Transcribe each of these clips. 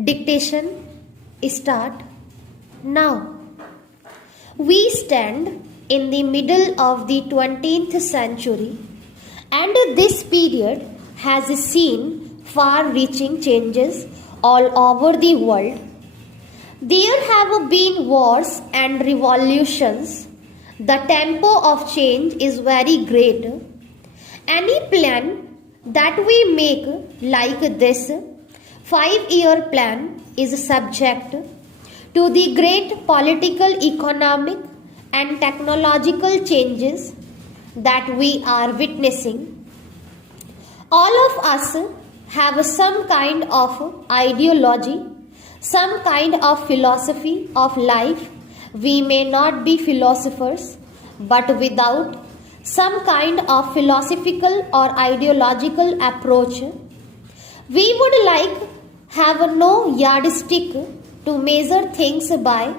Dictation start now. We stand in the middle of the 20th century, and this period has seen far reaching changes all over the world. There have been wars and revolutions. The tempo of change is very great. Any plan that we make, like this 5-year plan, is subject to the great political, economic, and technological changes that we are witnessing. All of us have some kind of ideology, some kind of philosophy of life. We may not be philosophers, but without some kind of philosophical or ideological approach, we would like have no yardstick to measure things by,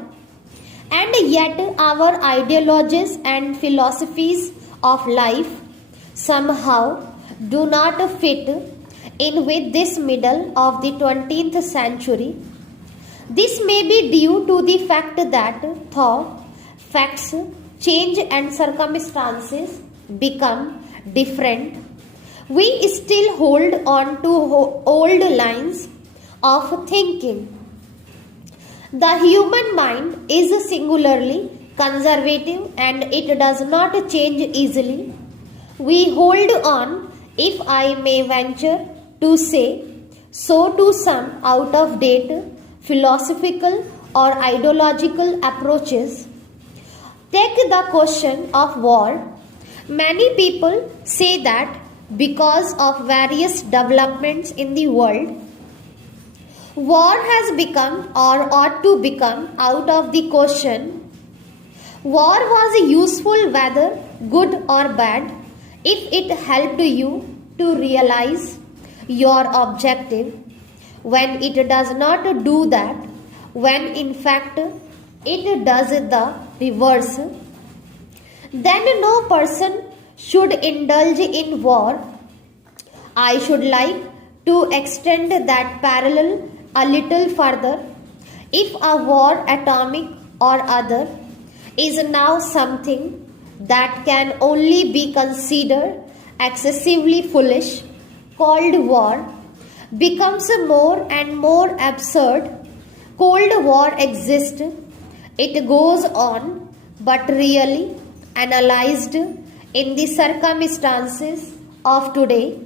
and yet our ideologies and philosophies of life somehow do not fit in with this middle of the 20th century. This may be due to the fact that thought, facts change and circumstances become different. We still hold on to old lines of thinking. The human mind is singularly conservative and it does not change easily. We hold on, if I may venture to say so, to some out of date philosophical or ideological approaches. Take the question of war. Many people say that because of various developments in the world, war has become or ought to become out of the question. War was useful whether good or bad if it helped you to realize your objective. When it does not do that, when in fact it does the reverse, then no person should indulge in war. I should like to extend that parallel a little further. If a war, atomic or other, is now something that can only be considered excessively foolish, called war becomes more and more absurd. Cold War exists, it goes on, but really analyzed in the circumstances of today,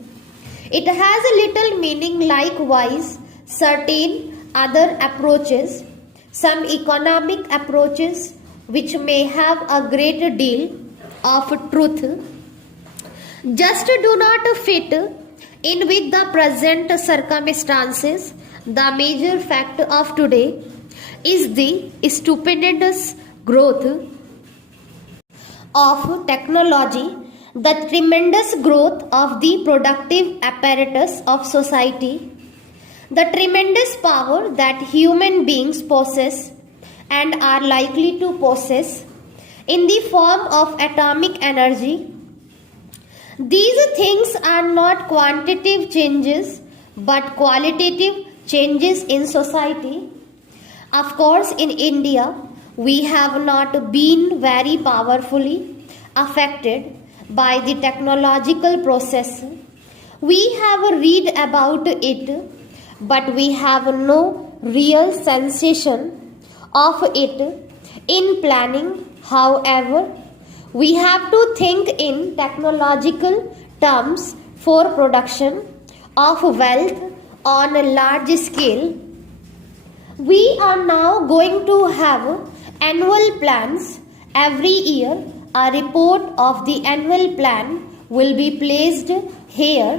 it has a little meaning. Likewise, certain other approaches, some economic approaches which may have a great deal of truth, just do not fit in with the present circumstances. The major fact of today is the stupendous growth of technology, the tremendous growth of the productive apparatus of society, the tremendous power that human beings possess and are likely to possess in the form of atomic energy. These things are not quantitative changes but qualitative changes in society. Of course, in India, we have not been very powerfully affected by the technological process. We have read about it, but we have no real sensation of it in planning. However, we have to think in technological terms for production of wealth on a large scale. We are now going to have annual plans. Every year, a report of the annual plan will be placed here,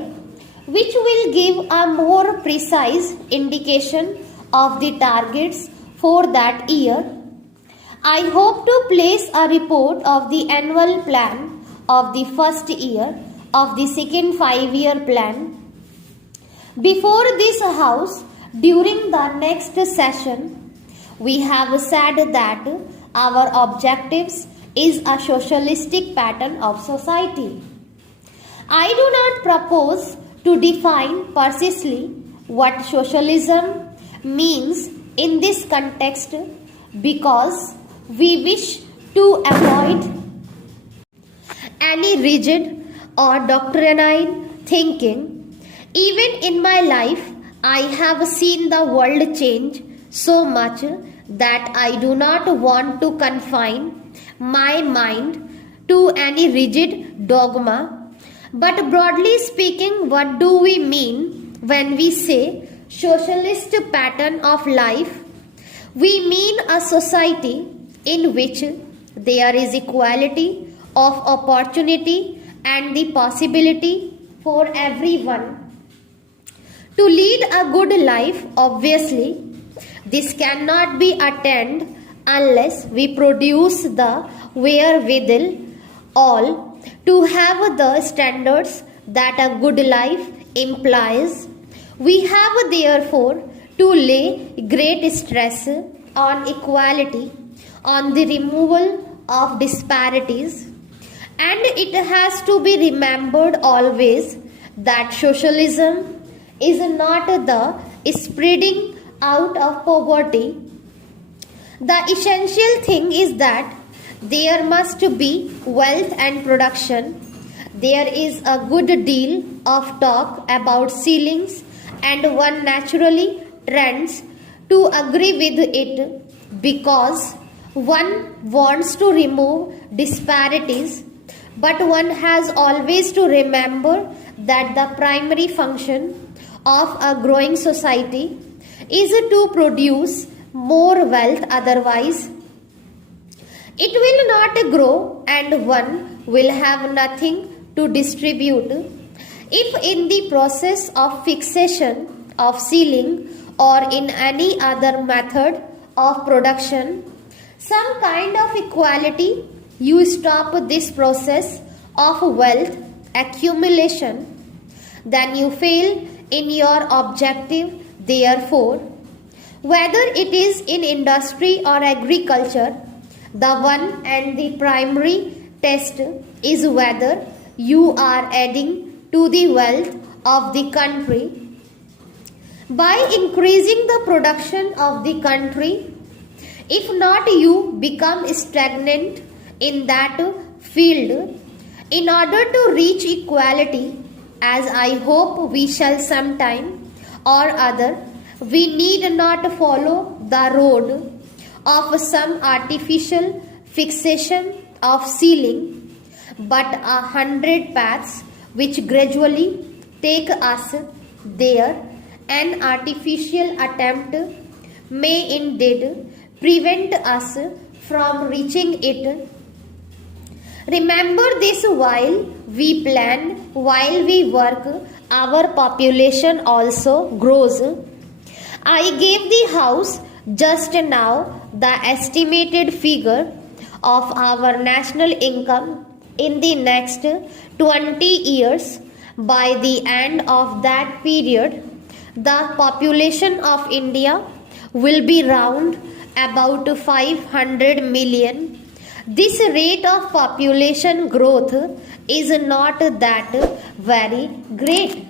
which will give a more precise indication of the targets for that year. I hope to place a report of the annual plan of the first year of the second 5-year plan before this house during the next session. We have said that our objectives is a socialistic pattern of society. I do not propose to define precisely what socialism means in this context because we wish to avoid any rigid or doctrinal thinking. Even in my life, I have seen the world change so much that I do not want to confine my mind to any rigid dogma. But broadly speaking, what do we mean when we say socialist pattern of life? We mean a society in which there is equality of opportunity and the possibility for everyone to lead a good life. Obviously, this cannot be attained unless we produce the wherewithal all to have the standards that a good life implies. We have therefore to lay great stress on equality, on the removal of disparities, and it has to be remembered always that socialism is not the spreading out of poverty. The essential thing is that there must be wealth and production. There is a good deal of talk about ceilings, and one naturally trends to agree with it because one wants to remove disparities, but one has always to remember that the primary function of a growing society is to produce more wealth, otherwise it will not grow and one will have nothing to distribute. If in the process of fixation of ceiling or in any other method of production some kind of equality, you stop this process of wealth accumulation, then you fail in your objective. Therefore, whether it is in industry or agriculture, the one and the primary test is whether you are adding to the wealth of the country by increasing the production of the country. If not, you become stagnant in that field. In order to reach equality, as I hope we shall sometime or other, we need not follow the road of some artificial fixation of ceiling, but 100 paths which gradually take us there. An artificial attempt may indeed prevent us from reaching it. Remember this while we plan, while we work, our population also grows. I gave the house just now the estimated figure of our national income in the next 20 years. By the end of that period, the population of India will be round about 500 million. This rate of population growth is not that very great.